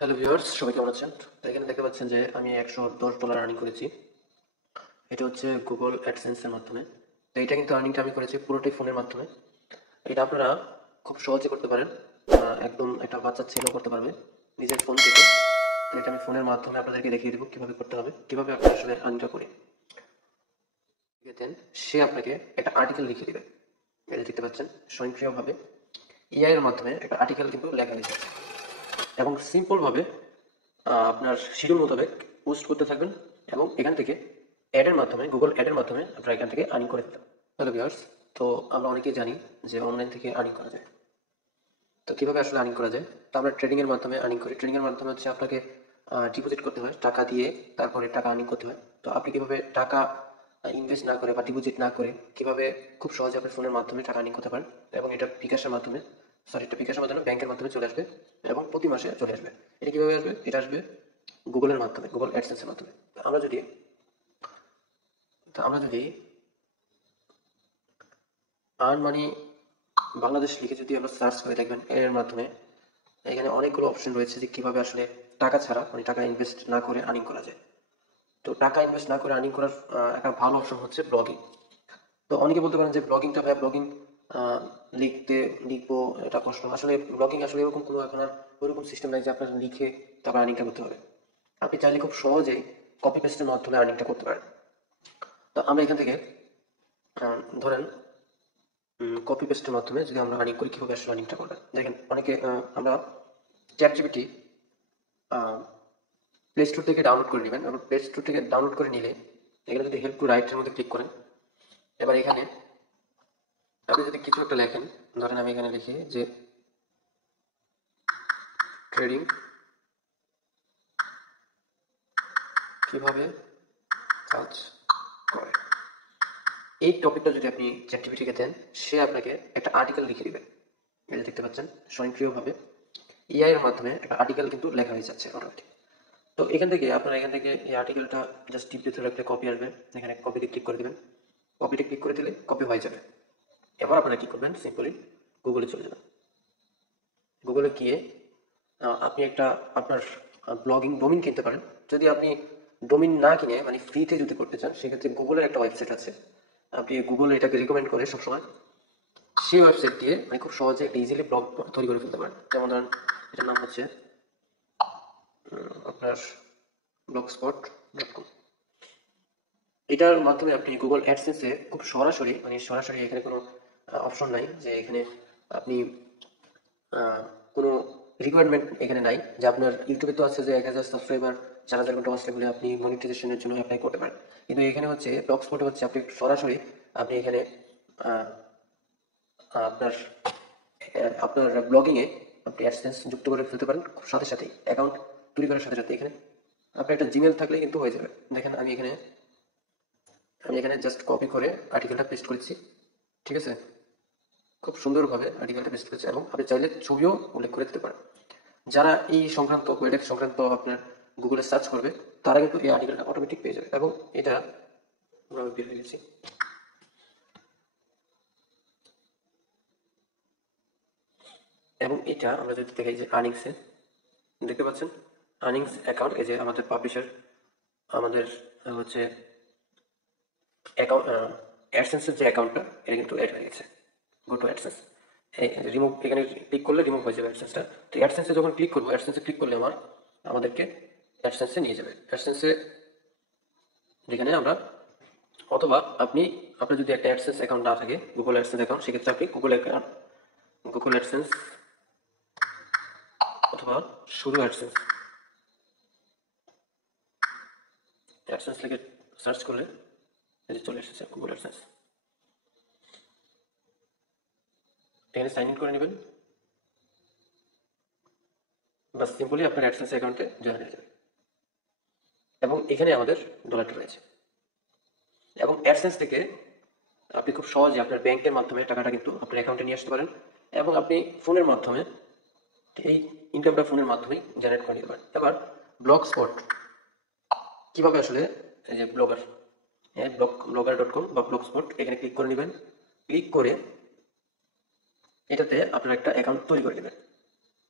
Hello viewers, সবাই কেমন আছেন? তো এখানে দেখতে পাচ্ছেন যে আমি $110 আর্নিং করেছি। এটা হচ্ছে গুগল অ্যাডসেন্স এর মাধ্যমে। তো এটা কিন্তু আর্নিংটা আমি করেছি পুরোটাই ফোনের মাধ্যমে। এটা আপনারা খুব সহজে করতে পারেন। একদম একটা বাচ্চা ছেলেও করতে পারবে নিজের ফোন থেকে। তো এটা আমি ফোনের মাধ্যমে আপনাদেরকে দেখিয়ে দেবো কিভাবে করতে হবে, কিভাবে আপনি আসলে আর্নিংটা করে দেন। সে আপনাকে একটা আর্টিকেল লিখে দেবে। এটা দেখতে পাচ্ছেন স্বয়ংক্রিয়ভাবে এআই এর মাধ্যমে একটা আর্টিকেল কিন্তু লেখা হয়েছে এবং সিম্পল ভাবে আপনার শিডিউল মোতাবেক পোস্ট করতে থাকবেন এবং এখান থেকে অ্যাডের মাধ্যমে গুগল অ্যাডের মাধ্যমে আপনারা এখান থেকে আর্নিং করে ফেলবেন। হ্যালো ভিউয়ার্স, তো আমরা অনেকেই জানি যে অনলাইন থেকে আর্নিং করা যায়। তো কিভাবে আসলে আর্নিং করা যায়? তো আমরা ট্রেডিং এর মাধ্যমে আর্নিং করি। ট্রেডিং এর মাধ্যমে হচ্ছে আপনাকে ডিপোজিট করতে হয়, টাকা দিয়ে তারপরে টাকা আর্নিং করতে হয়। তো আপনি কিভাবে টাকা ইনভেস্ট না করে বা ডিপোজিট না করে কিভাবে খুব সহজে আপনার ফোনের মাধ্যমে টাকা আর্নিং করতে পারেন এবং এটা বিকাশের মাধ্যমে, এটা বিকাশের মাধ্যমে ব্যাংকের মাধ্যমে চলে আসবে এবং প্রতি মাসে চলে আসবে। এটা কিভাবে আসবে? এটা আসবে গুগলের মাধ্যমে, গুগল অ্যাডসেন্সের মাধ্যমে। তো আমরা যদি আর্ন মানি বাংলাদেশ লিখে যদি আমরা সার্চ করে দেখবেন এর মাধ্যমে এখানে অনেকগুলো অপশন রয়েছে যে কিভাবে আসলে টাকা ছাড়া মানে টাকা ইনভেস্ট না করে আর্নিং করা যায়। তো টাকা ইনভেস্ট না করে আর্নিং করার একটা ভালো অপশন হচ্ছে ব্লগিং। তো অনেকে বলতে পারেন যে ব্লগিংটা ভাই ব্লগিং লিখতে লিখবো এটা কষ্ট। আসলে ব্লগিং আসলে এরকম কোনো এখন আর ওইরকম সিস্টেম নাই যে আপনার লিখে তারপর আর্নিংটা করতে হবে। আপনি চাইলে খুব সহজেই কপি পেস্টের মাধ্যমে আর্নিংটা করতে পারেন। তো আমরা এখান থেকে ধরেন কপি পেস্টের মাধ্যমে যদি আমরা আর্নিং করি কিভাবে আসলে আর্নিংটা করবেন দেখেন। অনেকে আমরা চ্যাট জিপিটি প্লে স্টোর থেকে ডাউনলোড করে নেবেন এবং প্লে স্টোর থেকে ডাউনলোড করে নিলে এখানে যদি হেল্প টু রাইটের মধ্যে ক্লিক করেন, এবার এখানে আপনি যদি কিছু একটা লেখেন, ধরেন আমি এখানে লিখি যে ট্রেডিং কিভাবে কাজ করে, এই টপিকটা যদি আপনি চ্যাট জিপিটিকে দেন সে আপনাকে একটা আর্টিকেল লিখে দিবে। এটা দেখতে পাচ্ছেন স্বয়ংক্রিয়ভাবে এআই এর মাধ্যমে একটা আর্টিকেল কিন্তু লেখা হয়ে যাচ্ছে অটোমেটিক। তো এখান থেকে এই আর্টিকেলটা জাস্ট টিপ দিয়ে ধরে রাখলে কপি আসবে। এখানে কপিতে ক্লিক করে দেবেন। কপিতে ক্লিক করে দিলে কপি হয়ে যাবে। এবার আপনারা কি করবেন? সিম্পলি গুগলে চলে যাবেন। গুগলে গিয়ে আপনি একটা আপনার ব্লগিং ডোমিন কিনতে পারেন। যদি আপনি ডোমিন না কিনে মানে ফ্রিতে যদি করতে চান সেক্ষেত্রে গুগলের একটা ওয়েবসাইট আছে। আপনি গুগলে এটাকে রিকমেন্ড করে সবসময় সেই ওয়েবসাইট দিয়ে মানে খুব সহজে একটা ইজিলি ব্লগ তৈরি করে ফেলতে পারেন। যেমন ধরেন এটার নাম হচ্ছে আপনার blogspot.com। এটার মাধ্যমে আপনি গুগল অ্যাডসেন্সে খুব সরাসরি এখানে কোনো অপশন নাই যে এখানে আপনি কোনো রিকোয়ারমেন্ট এখানে নাই যে আপনার ইউটিউবে তো আছে যে 1,000 সাবস্ক্রাইবার 4,000 ঘন্টা ওয়াচ থাকলে আপনি মনিটাইজেশনের জন্য অ্যাপ্লাই করতে পারেন। কিন্তু এখানে হচ্ছে ব্লগ স্পটে হচ্ছে আপনি সরাসরি আপনি এখানে আহ, আপনার আপনার ব্লগিং এ আপনি অ্যাডসেন্স যুক্ত করে ফেলতে পারেন খুব সাথে সাথেই অ্যাকাউন্ট তৈরি করার সাথে সাথে। এখানে আপনার একটা জিমেল থাকলে কিন্তু হয়ে যাবে। দেখেন আমি এখানে জাস্ট কপি করে আর্টিকেলটা পেস্ট করেছি। ঠিক আছে, খুব সুন্দরভাবে আর্টিকেলটা পেস্ট করেছি এবং আপনি চাইলে ছবিও উল্লেখ করে দিতে পারেন। যারা এই সংক্রান্ত কোয়েডেক্স সংক্রান্ত আপনার গুগলে সার্চ করবে তারা কিন্তু এই আর্টিকেলটা অটোমেটিক পেয়ে যাবে। এবং এটা আমরা বের হয়ে গেছি এবং এটা আমরা যদি দেখাই যে আর্নিংসে দেখতে পাচ্ছেন আর্নিংস অ্যাকাউন্ট, এই যে আমাদের পাবলিশার আমাদের হচ্ছে অ্যাকাউন্ট অ্যাডসেন্সের যে অ্যাকাউন্টটা এটা কিন্তু অ্যাড হয়ে গেছে। গো টু অ্যাডসেন্স, রিমুভ এখানে ক্লিক করলে রিমুভ হয়ে যাবে অ্যাডসেন্সটা। তো অ্যাডসেন্সে যখন ক্লিক করবো অ্যাডসেন্সে ক্লিক করলে আমাদেরকে অ্যাডসেন্সে নিয়ে যাবে। অ্যাডসেন্সে যেখানে আমরা অথবা আপনার যদি একটা অ্যাডসেন্স অ্যাকাউন্ট না থাকে গুগল অ্যাডসেন্স অ্যাকাউন্ট সেক্ষেত্রে আপনি গুগল অ্যাডসেন্স অথবা শুধু অ্যাডসেন্স অ্যাডসেন্স লিখে সার্চ করলে এই যে চলে এসেছে গুগল অ্যাডসেন্স। এখানে সাইন ইন করে নেবেন, বাস সিম্পলি আপনার অ্যাডসেন্স অ্যাকাউন্টে জয়েন হয়ে যাবে এবং এখানে আমাদের ডলারটা রয়েছে। এবং অ্যাডসেন্স থেকে আপনি খুব সহজে আপনার ব্যাংকের মাধ্যমে টাকাটা কিন্তু আপনার অ্যাকাউন্টে নিয়ে আসতে পারেন এবং আপনি ফোনের মাধ্যমে এই ইনকামটা ফোনের মাধ্যমেই জেনারেট করে নিতে পারেন। এবার ব্লগ স্পট কিভাবে আসলে, এই যে ব্লগার, হ্যাঁ blogger.com বা ব্লগ স্পট এখানে ক্লিক করে নেবেন। ক্লিক করে এটাতে আপনার একটা অ্যাকাউন্ট তৈরি করে নেবেন।